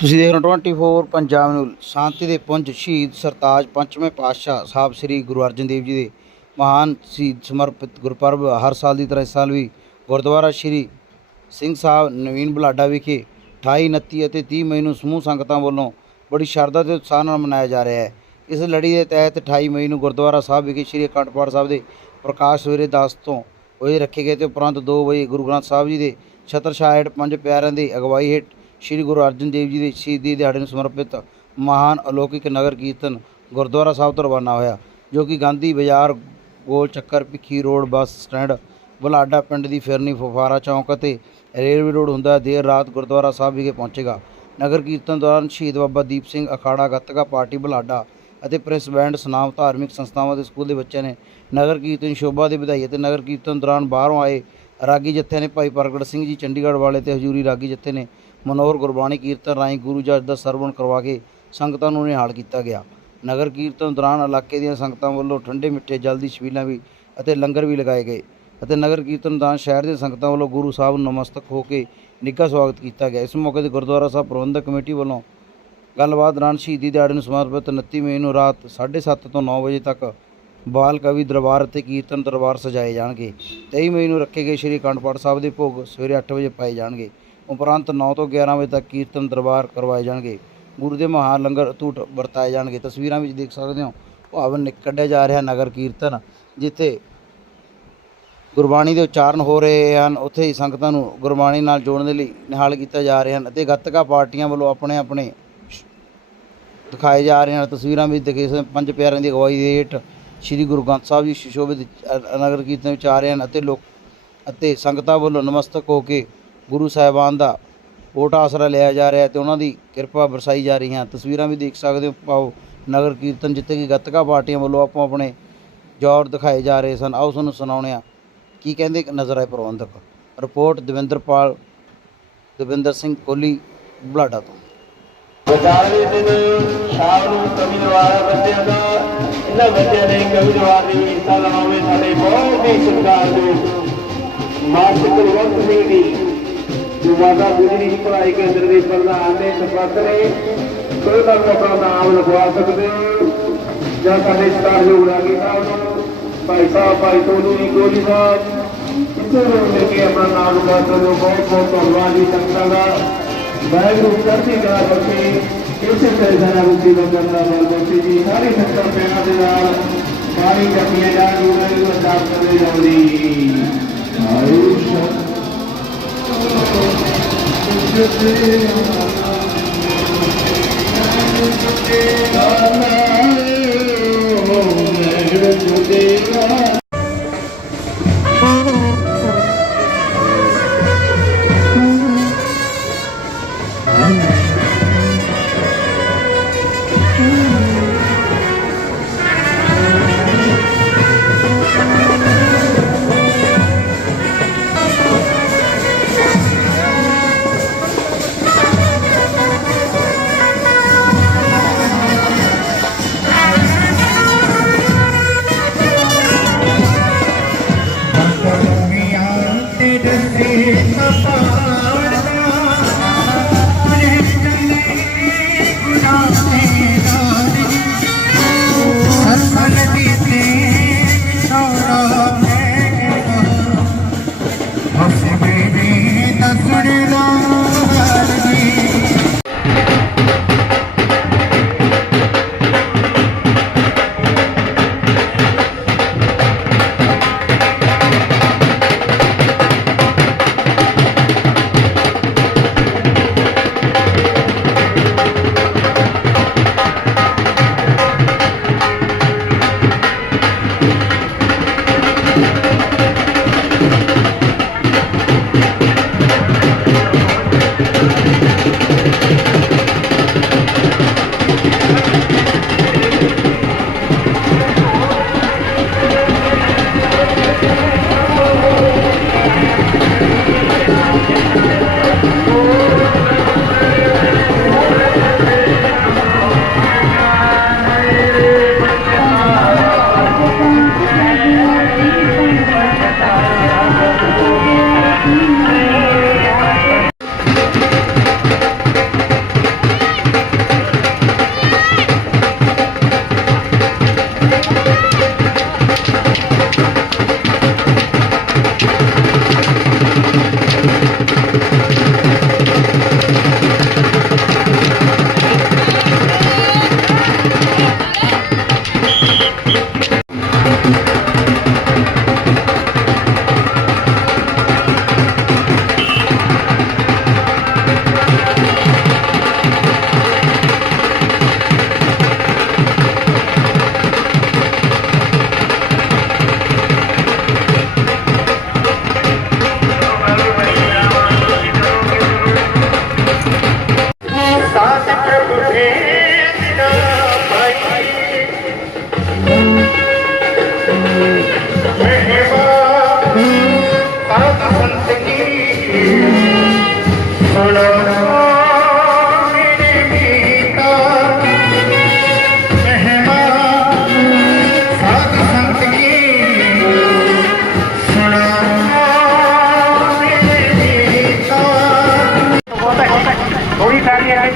ਤੁਸੀਂ ਦੇਖ ਰਹੇ ਹੋ 24 ਪੰਜਾਬ ਨੂੰ ਸ਼ਾਂਤੀ ਦੇ ਪੁੰਜ ਸ਼ਹੀਦ ਸਰਤਾਜ ਪੰਚਵੇਂ ਪਾਤਸ਼ਾਹ ਸਾਹਿਬ ਸ੍ਰੀ ਗੁਰੂ ਅਰਜਨ ਦੇਵ ਜੀ ਦੇ ਮਹਾਨ ਸ਼ਹੀਦ ਸਮਰਪਿਤ ਗੁਰਪੁਰਬ ਹਰ ਸਾਲ ਦੀ ਤਰ੍ਹਾਂ ਇਸ ਸਾਲ ਵੀ ਗੁਰਦੁਆਰਾ ਸ਼੍ਰੀ ਸਿੰਘ ਸਾਹਿਬ ਨਵੀਨ ਬੁਲਾਡਾ ਵਿਖੇ 28 29 ਅਤੇ 30 ਮਈ ਨੂੰ ਸਮੂਹ ਸੰਗਤਾਂ ਵੱਲੋਂ ਬੜੀ ਸ਼ਰਧਾ ਤੇ ਉਤਸ਼ਾਹ ਨਾਲ ਮਨਾਇਆ ਜਾ ਰਿਹਾ ਹੈ। ਇਸ ਲੜੀ ਦੇ ਤਹਿਤ 28 ਮਈ ਨੂੰ ਗੁਰਦੁਆਰਾ ਸਾਹਿਬ ਵਿਖੇ ਸ਼੍ਰੀ ਅਖੰਡ ਪਾਠ ਸਾਹਿਬ ਦੇ ਪ੍ਰਕਾਸ਼ ਸਵੇਰੇ 10 ਤੋਂ ਹੋਏ ਰੱਖੇ ਗਏ ਤੇ ਉਪਰੰਤ 2 ਵਜੇ ਗੁਰੂ ਗ੍ਰੰਥ ਸਾਹਿਬ ਜੀ ਦੇ ਛਤਰ ਛਾਇਆ ਹੇਠ ਪੰਜ ਪਿਆਰਿਆਂ ਦੀ ਅਗਵਾਈ ਹੇਠ ਸ਼੍ਰੀ ਗੁਰੂ ਅਰਜਨ ਦੇਵ ਜੀ ਦੇ ਸ਼ਹੀਦੀ ਦਿਹਾੜੇ ਨੂੰ ਸਮਰਪਿਤ ਮਹਾਨ ਅਲੌਕਿਕ ਨਗਰ ਕੀਰਤਨ ਗੁਰਦੁਆਰਾ ਸਾਹਿਬ ਤੋਂ ਰਵਾਨਾ ਹੋਇਆ, ਜੋ ਕਿ ਗਾਂਧੀ ਬਾਜ਼ਾਰ ਗੋਲ ਚੱਕਰ, Bhikhi road bus stand, Bulada ਪਿੰਡ ਦੀ ਫਿਰਨੀ, ਫੁਫਾਰਾ ਚੌਂਕ ਅਤੇ ਰੇਲਵੇ ਰੋਡ ਹੁੰਦਾ ਦੇਰ ਰਾਤ ਗੁਰਦੁਆਰਾ ਸਾਹਿਬ ਵਿਖੇ ਪਹੁੰਚੇਗਾ। ਨਗਰ ਕੀਰਤਨ ਦੌਰਾਨ ਸ਼ਹੀਦ ਬਾਬਾ ਦੀਪ ਸਿੰਘ ਅਖਾੜਾ, ਗੱਤਕਾ ਪਾਰਟੀ, ਬੁਲਾਡਾ ਅਤੇ ਪ੍ਰੈਸ ਬੈਂਡ ਸੁਨਾਮ ਧਾਰਮਿਕ ਸੰਸਥਾਵਾਂ ਦੇ ਸਕੂਲ ਦੇ ਬੱਚਿਆਂ ਨੇ। ਨਗਰ ਕੀਰਤਨ ਸ਼ੋਭਾ ਦੀ ਵਧਾਈ ਅਤੇ ਨਗਰ ਕੀਰਤਨ ਦੌਰਾਨ ਬਾਹਰੋਂ ਆਏ ਰਾਗੀ ਜੱਥੇ ਨੇ ਭਾਈ ਪ੍ਰਗਟ ਸਿੰਘ ਜੀ, ਚੰਡੀਗੜ੍ਹ ਵਾਲੇ ਤੇ ਹਜੂਰੀ ਰਾਗੀ ਜੱਥੇ ਨੇ ਮਨੋਹਰ ਗੁਰਬਾਣੀ ਕੀਰਤਨ ਰਾਹੀਂ ਗੁਰੂ ਜਸ ਦਾ ਸਰਵਣ ਕਰਵਾ ਕੇ ਸੰਗਤਾਂ ਨੂੰ ਨਿਹਾਲ ਕੀਤਾ ਗਿਆ। ਨਗਰ ਕੀਰਤਨ ਦੌਰਾਨ ਇਲਾਕੇ ਦੀਆਂ ਸੰਗਤਾਂ ਵੱਲੋਂ ਠੰਡੇ ਮਿੱਠੇ ਜਲ ਦੀ ਛਬੀਲਾਂ ਵੀ ਅਤੇ ਲੰਗਰ ਵੀ ਲਗਾਏ ਗਏ ਅਤੇ ਨਗਰ ਕੀਰਤਨ ਦੌਰਾਨ ਸ਼ਹਿਰ ਦੇ ਸੰਗਤਾਂ ਵੱਲੋਂ ਗੁਰੂ ਸਾਹਿਬ ਨੂੰ ਨਮਸਤਕ ਹੋ ਕੇ ਨਿੱਘਾ ਸਵਾਗਤ ਕੀਤਾ ਗਿਆ। ਇਸ ਮੌਕੇ ਤੇ ਗੁਰਦੁਆਰਾ ਸਾਹਿਬ ਪ੍ਰਬੰਧਕ ਕਮੇਟੀ ਵੱਲੋਂ ਗੱਲਬਾਤ ਦੌਰਾਨ ਸ਼ਹੀਦੀ ਦਿਹਾੜੇ ਨੂੰ ਸਮਰਪਿਤ 29 ਮਈ ਨੂੰ ਰਾਤ 7:30 ਤੋਂ 9 ਵਜੇ ਤੱਕ ਬਾਲ ਕਵੀ ਦਰਬਾਰ ਅਤੇ ਕੀਰਤਨ ਦਰਬਾਰ ਸਜਾਏ ਜਾਣਗੇ। 23 ਮਈ ਨੂੰ ਰੱਖੇ ਗਏ ਸ਼੍ਰੀ ਅਖੰਡ ਪਾਠ ਸਾਹਿਬ ਦੇ ਭੋਗ ਸਵੇਰੇ 8 ਵਜੇ ਪਾਏ ਜਾਣਗੇ। ਉਪਰੰਤ 9 ਤੋਂ 11 ਵਜੇ ਤੱਕ ਕੀਰਤਨ ਦਰਬਾਰ ਕਰਵਾਏ ਜਾਣਗੇ। ਗੁਰੂ ਦੇ ਮਹਾਨ ਲੰਗਰ ਅਟੁੱਟ ਵਰਤਾਏ ਜਾਣਗੇ। ਤਸਵੀਰਾਂ ਵਿੱਚ ਦੇਖ ਸਕਦੇ ਹੋ, ਭਾਵਨ ਕੱਢਿਆ ਜਾ ਰਿਹਾ ਨਗਰ ਕੀਰਤਨ, ਜਿੱਥੇ ਗੁਰਬਾਣੀ ਦੇ ਉਚਾਰਨ ਹੋ ਰਹੇ ਹਨ। ਉੱਥੇ ਹੀ ਸੰਗਤਾਂ ਨੂੰ ਗੁਰਬਾਣੀ ਨਾਲ ਜੋੜਨ ਦੇ ਲਈ ਨਿਹਾਲ ਕੀਤਾ ਜਾ ਰਿਹਾ ਹਨ ਅਤੇ ਗੱਤਕਾ ਪਾਰਟੀਆਂ ਵੱਲੋਂ ਆਪਣੇ ਆਪਣੇ ਦਿਖਾਏ ਜਾ ਰਹੇ ਹਨ। ਤਸਵੀਰਾਂ ਵਿੱਚ ਦਿਖੇ ਪੰਜ ਪਿਆਰਿਆਂ ਦੀ ਅਗਵਾਈ ਦੇ ਹੇਠ ਸ੍ਰੀ ਗੁਰੂ ਗ੍ਰੰਥ ਸਾਹਿਬ ਜੀ ਸ਼ਿਸ਼ੋਭਿਤ ਨਗਰ ਕੀਰਤਨ ਵਿੱਚ ਆ ਰਹੇ ਹਨ ਅਤੇ ਲੋਕ ਅਤੇ ਸੰਗਤਾਂ ਵੱਲੋਂ ਨਮਸਤਕ ਹੋ ਕੇ ਗੁਰੂ ਸਾਹਿਬਾਨ ਦਾ ਓਟ ਆਸਰਾ ਲਿਆ ਜਾ ਰਿਹਾ ਹੈ ਤੇ ਉਹਨਾਂ ਦੀ ਕਿਰਪਾ ਬਰਸਾਈ ਜਾ ਰਹੀ ਹੈ ਤਸਵੀਰਾਂ ਵੀ ਦੇਖ ਸਕਦੇ ਹੋ ਪਾਓ ਨਗਰ ਕੀਰਤਨ ਜਿੱਥੇ ਕਿ ਗੱਤਕਾ ਪਾਰਟੀਆਂ ਵੱਲੋਂ ਆਪੋ ਆਪਣੇ ਜੌਰ ਦਿਖਾਏ ਜਾ ਰਹੇ ਸਨ। ਆਓ ਤੁਹਾਨੂੰ ਸੁਣਾਉਂਦੇ ਹਾਂ ਕੀ ਕਹਿੰਦੇ ਨਜ਼ਰ ਆਏ ਪ੍ਰਬੰਧਕ। ਰਿਪੋਰਟ ਦਵਿੰਦਰਪਾਲ, ਦਵਿੰਦਰ ਸਿੰਘ ਕੋਹਲੀ ਬੁਲਾਡਾ ਤੋਂ। ਵਿਚਾਰੇ ਦਿਨ ਸ਼ਾਮ ਨੂੰ ਕਵੀ ਨਵਾਰਾ ਬੱਚਿਆਂ ਦਾ। ਇਹਨਾਂ ਬੱਚਿਆਂ ਨੇ ਕਵੀ ਨਵਾਰ ਦੀ ਹਿੱਸਾ ਲਵਾਉਣੇ ਸਾਡੇ ਬਹੁਤ ਹੀ ਸਤਿਕਾਰ ਮਾਸਟਰ ਕੁਲਵੰਤ ਸਿੰਘ ਜੀ ਮਾਤਾ ਗੁਜਰੀ ਪੜ੍ਹਾਈ ਕੇਂਦਰ ਦੇ ਪ੍ਰਧਾਨ ਨੇ ਸਰਪੰਚ ਨੇ ਕੋਈ ਨਾ ਆਪਣਾ ਨਾਮ ਲਿਖਵਾ ਸਕਦੇ ਜਾਂ ਸਾਡੇ ਸਤਿਕਾਰਯੋਗ ਰਾਗੀ ਸਾਹਿਬ ਨੂੰ, ਭਾਈ ਸਾਹਿਬ, ਭਾਈ ਸੋਨੂ ਗੋਲੀ ਸਾਹਿਬ ਕਿਸੇ ਨੂੰ ਮਿਲ ਕੇ ਆਪਣਾ ਨਾਮ ਲਿਖਵਾ ਸਕਦੇ ਹੋ। ਬਹੁਤ ਬਹੁਤ ਧੰਨਵਾਦ ਜੀ ਸੰਗਤਾਂ ਦਾ। ਵਾਹਿਗੁਰੂ ਚੜ੍ਹਦੀ ਕਲਾ ਬਖਸ਼ੇ। ਇਸੇ ਤਰ੍ਹਾਂ ਦਾ ਮੁਕਤੀ ਬੰਦਨ ਦਾ ਬਲ ਬਖਸ਼ੇ ਜੀ। ਸਾਰੀ ਸੰਗਤਾਂ ਪੈਣਾ ਦੇ ਨਾਲ ਸਾਰੀ ਜਪੀਆਂ ਜਾਣ। ਨੂੰ ਵਾਹਿਗੁਰੂ ਅਰਦਾਸ ਕਰਦੇ ਜਾਂਦੀ ਆਯੁਸ਼ Oh,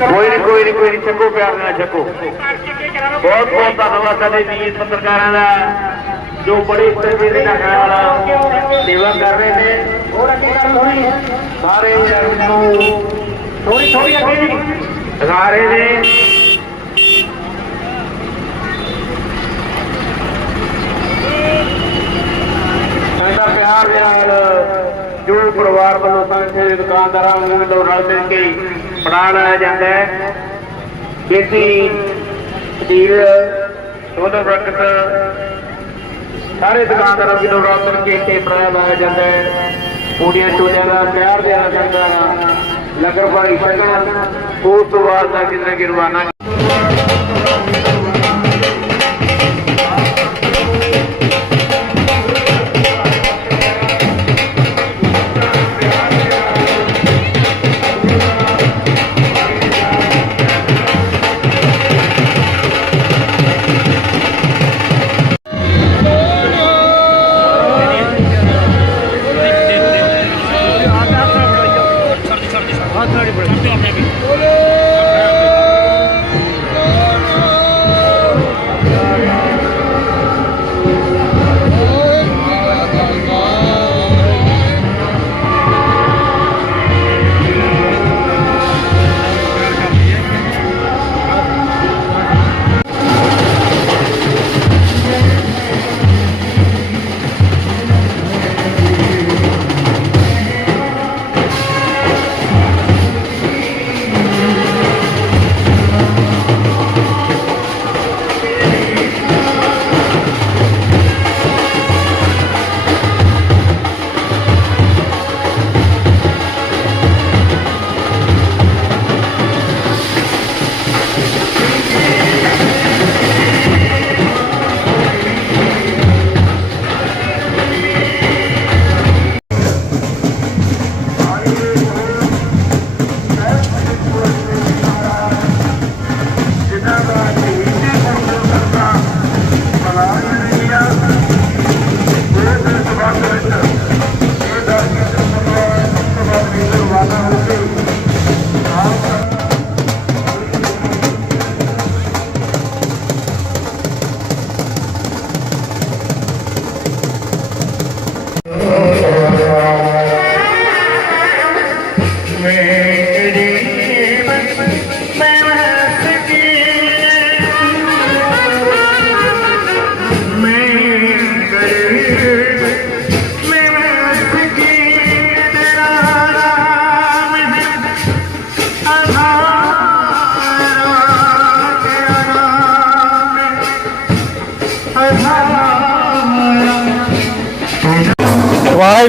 ਕੋਈ ਨਹੀਂ ਕੋਈ ਨਹੀਂ ਕੋਈ ਨਹੀਂ ਚੱਕੋ ਪਿਆਰ ਨਾਲ ਚੱਕੋ ਬਹੁਤ ਬਹੁਤ ਧੰਨਵਾਦ ਸਾਡੇ ਵੀਰ ਪੱਤਰਕਾਰਾਂ ਦਾ, ਜੋ ਬੜੇ ਤਜਰਬੇ ਨਾਲ ਨਾਲ ਸੇਵਾ ਕਰ ਰਹੇ ਨੇ। ਸਾਰੇ ਨੂੰ ਥੋੜੀ ਥੋੜੀ ਅੱਗੇ ਜੀ ਲਗਾ ਨੇ। ਸਾਡਾ ਪਿਆਰ ਦੇ ਨਾਲ ਜੋ ਪਰਿਵਾਰ ਵੱਲੋਂ ਸੰਖੇ ਦੁਕਾਨਦਾਰਾਂ ਨੂੰ ਰਲ ਮਿਲ ਕੇ ਬਣਾ ਲਾਇਆ ਜਾਂਦਾ ਹੈ। ਖੇਤੀ ਸਟੀਲ ਸੋਲਰ ਬਰਕਤ ਸਾਰੇ ਦੁਕਾਨਦਾਰਾਂ ਵੱਲੋਂ ਰਲ ਮਿਲ ਕੇ ਇੱਥੇ ਬਣਾਇਆ ਲਾਇਆ ਜਾਂਦਾ ਹੈ। ਪੂੜੀਆਂ ਚੋਲਿਆਂ ਦਾ ਪਿਆਰ ਦੇ ਨਾਲ ਜਾਂਦਾ ਲੰਗਰ ਪਾਣੀ ਛਕਣਾ, ਉਸ ਤੋਂ ਬਾਅਦ ਦਾ ਕਿਤੇ ਕਿ ਰਵਾਨਾ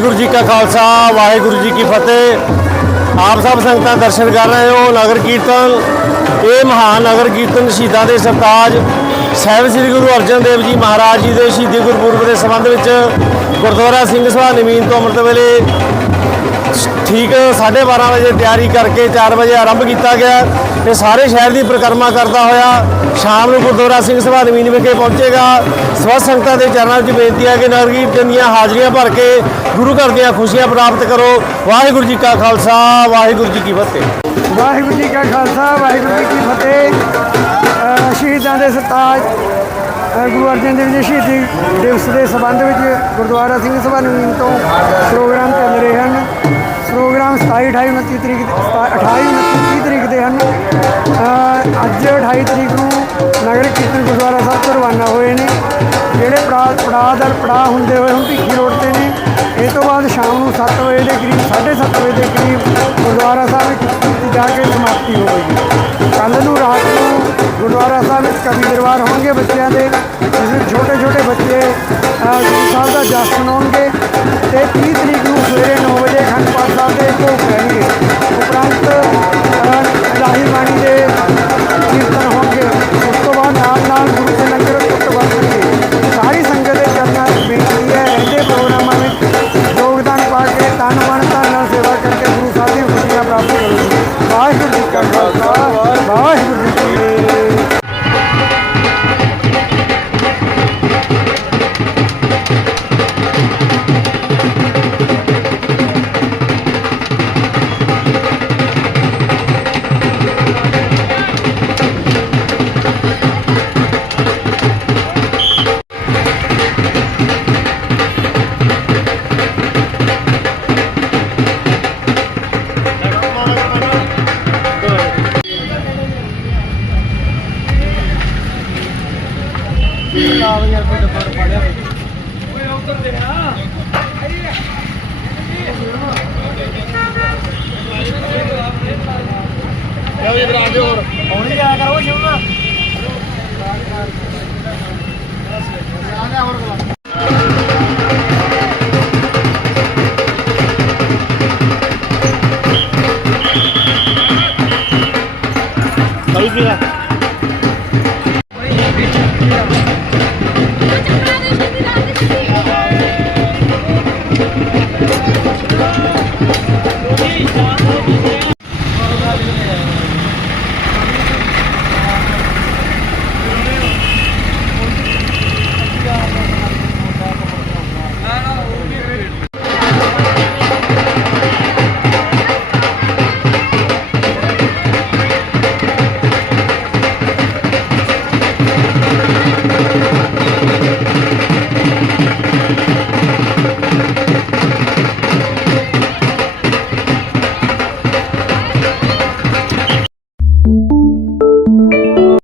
ਵਾਹਿਗੁਰੂ ਜੀ ਕਾ ਖਾਲਸਾ, ਵਾਹਿਗੁਰੂ ਜੀ ਕੀ ਫਤਿਹ। ਆਪ ਸਭ ਸੰਗਤਾਂ ਦਰਸ਼ਨ ਕਰ ਰਹੇ ਹੋ ਨਗਰ ਕੀਰਤਨ। ਇਹ ਮਹਾਨ ਨਗਰ ਕੀਰਤਨ ਸ਼ਹੀਦਾਂ ਦੇ ਸਰਤਾਜ ਸਾਹਿਬ ਸ੍ਰੀ ਗੁਰੂ ਅਰਜਨ ਦੇਵ ਜੀ ਮਹਾਰਾਜ ਜੀ ਦੇ ਸ਼ਹੀਦੀ ਗੁਰਪੁਰਬ ਦੇ ਸੰਬੰਧ ਵਿੱਚ ਗੁਰਦੁਆਰਾ ਸਿੰਘ ਸਭਾ ਨਵੀਨ ਤੋਂ ਅੰਮ੍ਰਿਤ ਵੇਲੇ ਠੀਕ 12:30 ਵਜੇ ਤਿਆਰੀ ਕਰਕੇ 4 ਵਜੇ ਆਰੰਭ ਕੀਤਾ ਗਿਆ। ਤੇ ਸਾਰੇ ਸ਼ਹਿਰ ਦੀ ਪਰਿਕਰਮਾ ਕਰਦਾ ਹੋਇਆ ਸ਼ਾਮ ਨੂੰ ਗੁਰਦੁਆਰਾ ਸਿੰਘ ਸਭਾ ਨਵੀਨ ਵਿਖੇ ਪਹੁੰਚੇਗਾ। ਸਵ ਸੰਗਤਾਂ ਦੇ ਚਰਨਾਂ ਵਿੱਚ ਬੇਨਤੀ ਹੈ ਕਿ ਨਗਰ ਕੀਰਤਨ ਦੀਆਂ ਹਾਜ਼ਰੀਆਂ ਭਰ ਕੇ ਗੁਰੂ ਘਰ ਦੀਆਂ ਖੁਸ਼ੀਆਂ ਪ੍ਰਾਪਤ ਕਰੋ। ਵਾਹਿਗੁਰੂ ਜੀ ਕਾ ਖਾਲਸਾ, ਵਾਹਿਗੁਰੂ ਜੀ ਕੀ ਫਤਿਹ। ਵਾਹਿਗੁਰੂ ਜੀ ਕਾ ਖਾਲਸਾ, ਵਾਹਿਗੁਰੂ ਜੀ ਕੀ ਫਤਿਹ। ਸ਼ਹੀਦਾਂ ਦੇ ਸਰਤਾਜ ਗੁਰੂ ਅਰਜਨ ਦੇਵ ਜੀ ਸ਼ਹੀਦੀ ਦਿਵਸ ਦੇ ਸੰਬੰਧ ਵਿੱਚ ਗੁਰਦੁਆਰਾ ਸਿੰਘ ਸਭਾ ਨਵੀਨ ਤੋਂ ਪ੍ਰੋਗਰਾਮ ਚੱਲ ਰਹੇ ਹਨ। ਪ੍ਰੋਗਰਾਮ 27 28 29 ਤਰੀਕ 28 29 ਤਰੀਕ ਦੇ ਹਨ। ਅੱਜ 28 ਤਰੀਕ ਨੂੰ ਨਗਰ ਕੀਰਤਨ ਗੁਰਦੁਆਰਾ ਸਾਹਿਬ ਤੋਂ ਰਵਾਨਾ ਹੋਏ ਨੇ। ਜਿਹੜੇ ਪੜਾਅ ਪੜਾਅ ਦਰ ਪੜਾਅ ਹੁੰਦੇ ਹੋਏ ਹੁਣ ਭਿੱਖੀ ਰੋਡ ਤੇ ਨੇ। ਇਹ ਤੋਂ ਬਾਅਦ ਸ਼ਾਮ ਨੂੰ 7 ਵਜੇ ਦੇ ਕਰੀਬ 7:30 ਵਜੇ ਦੇ ਕਰੀਬ ਗੁਰਦੁਆਰਾ ਸਾਹਿਬ ਵਿੱਚ ਜਾ ਕੇ ਸਮਾਪਤੀ ਹੋਵੇਗੀ ਕੱਲ ਨੂੰ ਰਾਤ ਨੂੰ ਗੁਰਦੁਆਰਾ ਸਾਹਿਬ ਕਵੀ ਦਰਬਾਰ ਹੋਣਗੇ ਬੱਚਿਆਂ ਦੇ। ਜਿਸ ਵਿੱਚ ਛੋਟੇ ਛੋਟੇ ਬੱਚੇ ਗੁਰੂ ਸਾਹਿਬ ਦਾ ਜਸ ਸੁਣਾਉਣਗੇ ਤੇ 30 ਤਰੀਕ ਨੂੰ ਸਵੇਰੇ 9 ਵਜੇ ਅਖੰਡ ਪਾਠ ਸਾਹਿਬ ਦੇ ਭੋਗ ਪੈਣਗੇ ਉਪਰੰਤ ਅ, ਬਾਣੀ ਦੇ ਲਓ ਇਧਰ ਆ ਜਾਓ ਹੋਰ ਹੁਣੀ ਆ ਕਰੋ ਸ਼ਿਵ ਨਾ ਆ ਗਿਆ ਹੋਰ ਕੋਲ Salut, Mira.